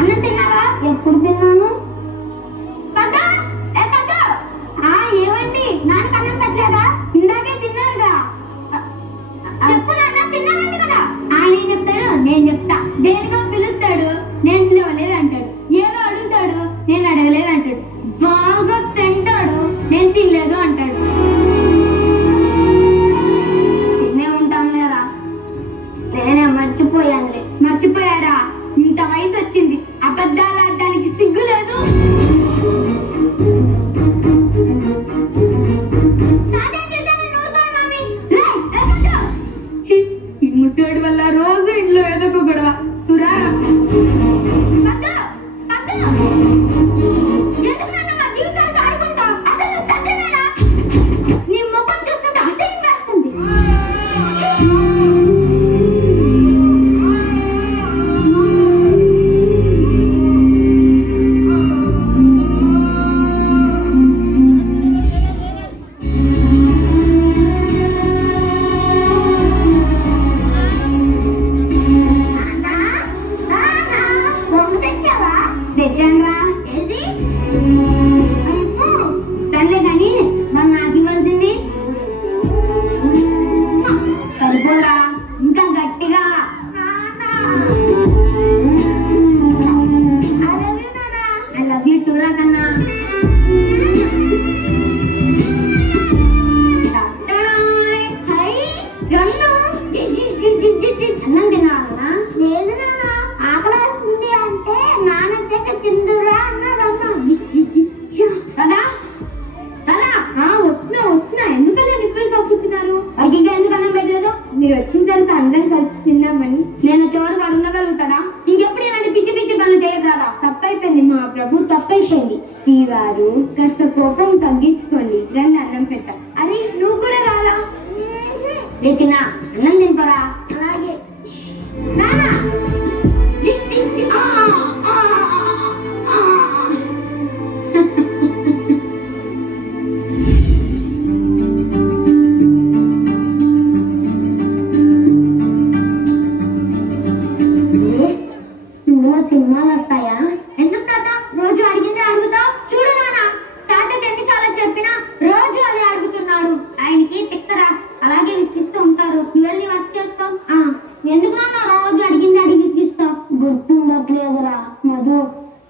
అన్నం తిన్నావా? ఎప్పుడు తిన్నాను? ఏమండి నాన్నకు అన్నం పెట్టలేదా? ఇందాకే తిన్నారుగా. చెప్పు నాన్న, తిన్నానండి కదా. ఆయన చెప్తాడు, నేను చెప్తా. దేనికో పిలుస్తాడు, నేను పిలవలేదు అంటాడు. ఏదో అడుగుతాడు, నేను అడగలేదు అంటాడు. బాగా తింటాడు, నేను తినలేదు అంటాడు. తినే ఉంటాను లేరా, నేనే మర్చిపోయానులే. మర్చిపోయారా? ఇంత వయసు వచ్చింది, అబద్ధాలు ఆడడానికి సిగ్గు లేదు. ఈ ముసోడి వల్ల రోజు ఇంట్లో ఏదో ఒక గొడవ. తురా నీ ముఖం చూస్తుంటే అసహ్యం వేస్తుంది. తెచ్చానురా. ఏది? సర్లే కానీ మరి నాకు ఇవ్వాల్సింది సరిపోరా, ఇంకా గట్టిగా. ఐ లవ్ యూ టూరా కన్నా. అన్నం తినాలన్నా? లేదు నాన్న, ఆకలి వేస్తుంది అంటే నాన్న దగ్గర తిందురా అన్నాడు. వస్తున్నా ఎందుకన్నా నిప్పులు కప్పుతున్నారు? వారికి ఇంకా ఎందుకు అన్నం పెట్టలేదు? మీరు వచ్చిన తర్వాత అందరం కలిసి తిందామని. నేను చోరు వాడు ఉండగలుగుతాడా? ఇంకెప్పుడు ఇలాంటి పిచ్చి పిచ్చి పనులు చేయగలరా? తప్పైపోయింది మా ప్రభు, తప్పైపోయింది. శ్రీవారు కాస్త కోపం తగ్గించుకోండి, రండి అన్నం పెట్టా. అరే నువ్వు కూడా రాలా? చిన్న అన్నం తింపరా? అలాగే నానా. సినిమాలు వస్తాయా? ఎందుకు తాత రోజు అడిగిందే అడుగుతావు? చూడు నాన్న, తాతకి ఎన్నిసార్లు చెప్పినా రోజు అదే అడుగుతున్నాడు. ఆయనకి తిక్కరా, అలాగే విసిగిస్తూ ఉంటారు. నువ్వు వెళ్ళి వర్క్ చేసుకో. ఎందుకు నాన్న రోజు అడిగిందే అడిగి విసిగిస్తావు? గుర్తుండట్లేదురా మధు,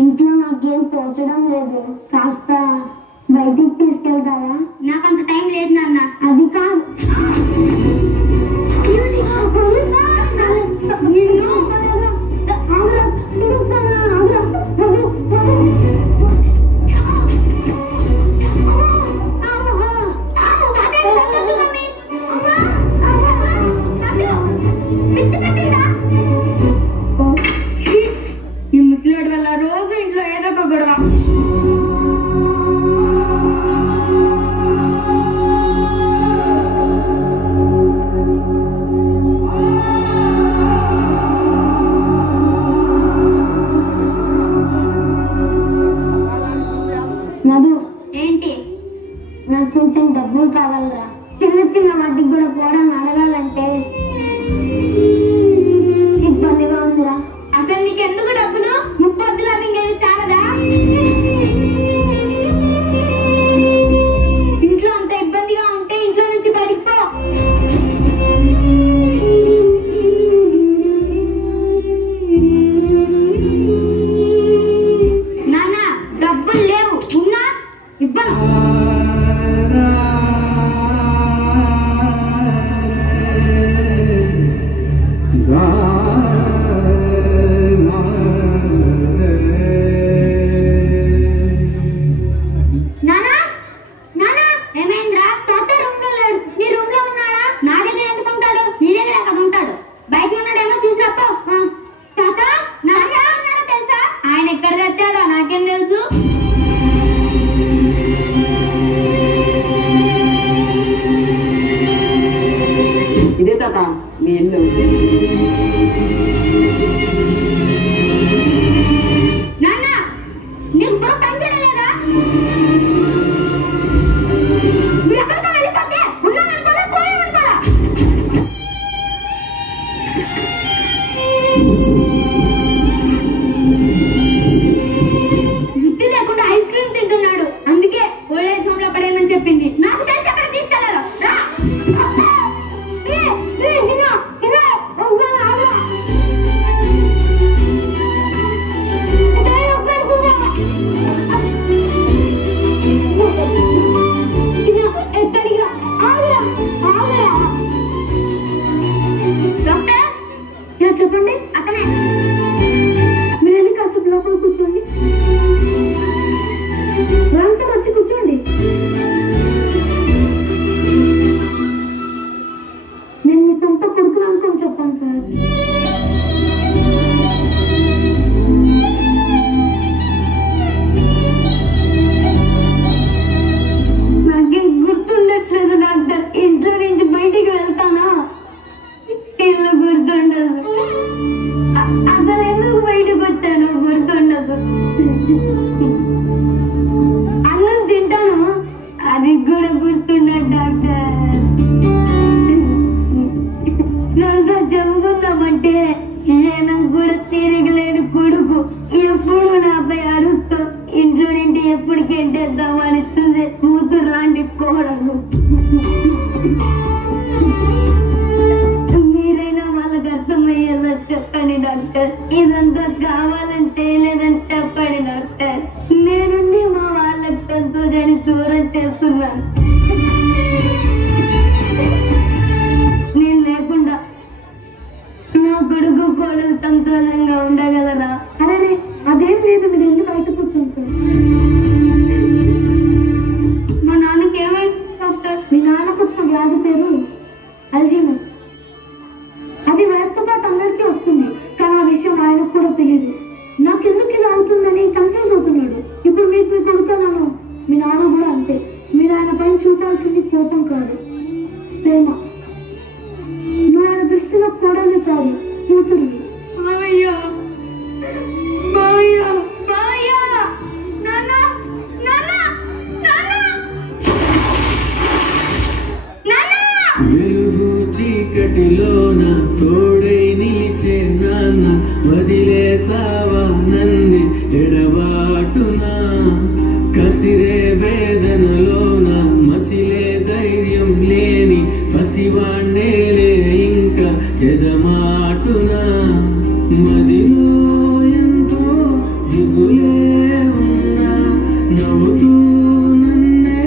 ఇంట్లో నాకేం తోచడం లేదు. కాస్త బయటికి తీసుకెళ్తావా? నాకంత టైం లేదు నాన్న. అది కాదు, ఈ ముసలాడి వల్ల రోజు ఇంట్లో ఏదో ఒక గొడవ. మధు, ఏంటి? నాకు కొంచెం డబ్బులు కావాలరా. చిన్న చిన్న వాటికి కూడా పోవడం అడగాలంటే ఇబ్బందిగా ఉందిరా. అసలు నీకెందుకు డబ్బులు? 30 ఇంకేది చాలదా? ఇంట్లో అంత ఇబ్బందిగా ఉంటే ఇంట్లో నుంచి బయటికి పో. నాన్న డబ్బులు లేవు, ఉన్నా ఇవ్వను. చెప్పండి అతనే. మీరు వెళ్ళి కాసేపు లోపల కూర్చోండి. రామ్ వచ్చి కూర్చోండి. నేను మీ సొంత కొడుకుని అనుకొని చెప్పాను సార్. నాకేం గుర్తుండట్లేదు డాక్టర్. ఇంట్లో నుంచి బయటికి వెళ్తానా ఇల్లు గుర్తుండదు. అసలు ఎందుకు బయటకు వచ్చాను గుర్తుండదు. అన్నం తింటాను అది కూడా గుర్తుండదు డాక్టర్. నాతో చెప్పుకుందామంటే నేను కూడా తిరగలేని కొడుకు ఎప్పుడు నాపై అరుస్తూ ఇంట్లో నుండి ఎప్పుడు గెంటేద్దామని చూసే కూతురు లాంటి కోడలు. మీరైనా వాళ్ళకి అర్థమయ్యేలా చెప్పండి డాక్టర్. ఇదంతా కావాలని చేయలేదని చెప్పండి డాక్టర్. నేనుండి మా వాళ్ళకి సంతోషాన్ని దూరం చేస్తున్నాను. నేను లేకుండా నా కొడుకు కోడలు సంతోషంగా ఉండగలరా? అరే అదేం లేదు, మీరు వెళ్ళి బయట కూర్చోండి సార్. మా నాన్నకి ఏమైంది డాక్టర్? మీ నాన్నకు వచ్చిన వ్యాధి పేరు అల్జీమర్స్. అది వయసుతో పాటు అందరికీ వస్తుంది, కానీ ఆ విషయం ఆయనకు కూడా తెలియదు. నాకెందుకు ఇలా అవుతుందని కన్ఫ్యూజ్ అవుతున్నాడు. ఇప్పుడు మీకు మీ కొడుకున్నాను, మీ నాన్న కూడా అంతే. మీరు ఆయన పైన చూపాల్సింది కోపం కాదు, ప్రేమ. నువ్వు ఆయన దృష్టిలో కోడలు కాదు, కూతురువి. చీకటిలోన తోడై నిలిచే నాన్న వదిలేసావా నన్ను ఎడబాటునా. కసిరే వేదనలోన మసిలే ధైర్యం లేని పసివాణ్ణేలే ఇంకా ఎదమాటునా. మదిలో ఎంతో దిగులే ఉన్నా నవ్వుతూ నన్నే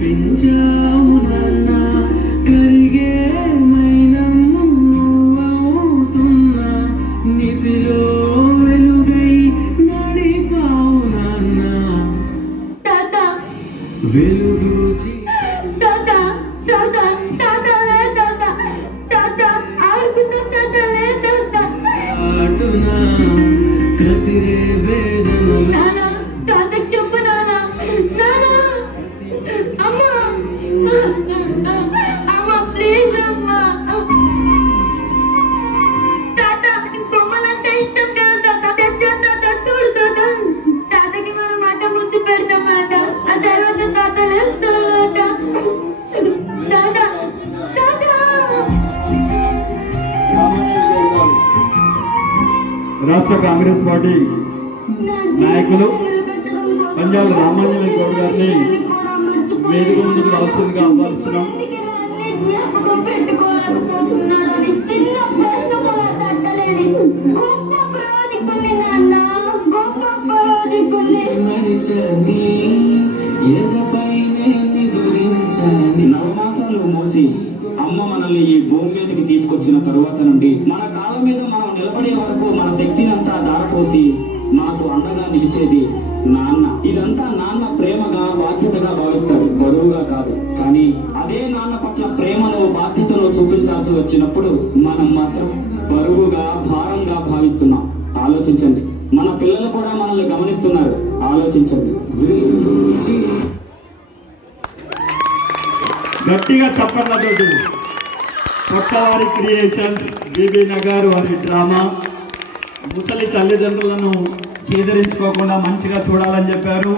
పెంచావు నాన్న. కరిగే మైనమ్మవుతున్నా నిసిలో వెలుగై నడిపావు నాన్న. వెలుగు ఆటునా కసిరే వేదన. చెప్పు నాన్న. అమ్మా అమ్మా ప్లీజ్ అమ్మా. తాత బొమ్మలంటే ఇష్టం కదా తాత. చూడు తాత, తాతకి మనం మాట ముందు పెడతామాట. ఆ తర్వాత తాత లేస్తాడట. తాత తాత. రాష్ట్ర కాంగ్రెస్ పార్టీ నాయకులు పంజాబ్ రామాంజనేయ గౌడ్ గారిని వేదిక ముందుకు రావాల్సిందిగా ఆహ్వానిస్తున్నాం. నవమాసాలు మోసి అమ్మ మనల్ని ఈ భూమి మీదకి తీసుకొచ్చిన తరువాత నుండి మన కాళ్ళ మీద మనం నిలబడే వరకు మన శక్తిని అంతా దారపోసి మనకు అండగా నిలిచేది నాన్న. ఇదంతా నాన్న ప్రేమగా బాధ్యతగా భావిస్తాడు, బరువుగా కాదు. కానీ అదే నాన్న పట్ల ప్రేమను బాధ్యతను చూపించాల్సి వచ్చినప్పుడు మనం మాత్రం బరువుగా భారంగా భావిస్తున్నాం. ఆలోచించండి, మన పిల్లలు కూడా మనల్ని గమనిస్తున్నారు. ఆలోచించండి. గట్టిగా చప్పట్లతో కొత్తవారి క్రియేషన్స్ బీబీ నగర్ వారి డ్రామా ముసలి తల్లిదండ్రులను చేదరించుకోకుండా మంచిగా చూడాలని చెప్పారు.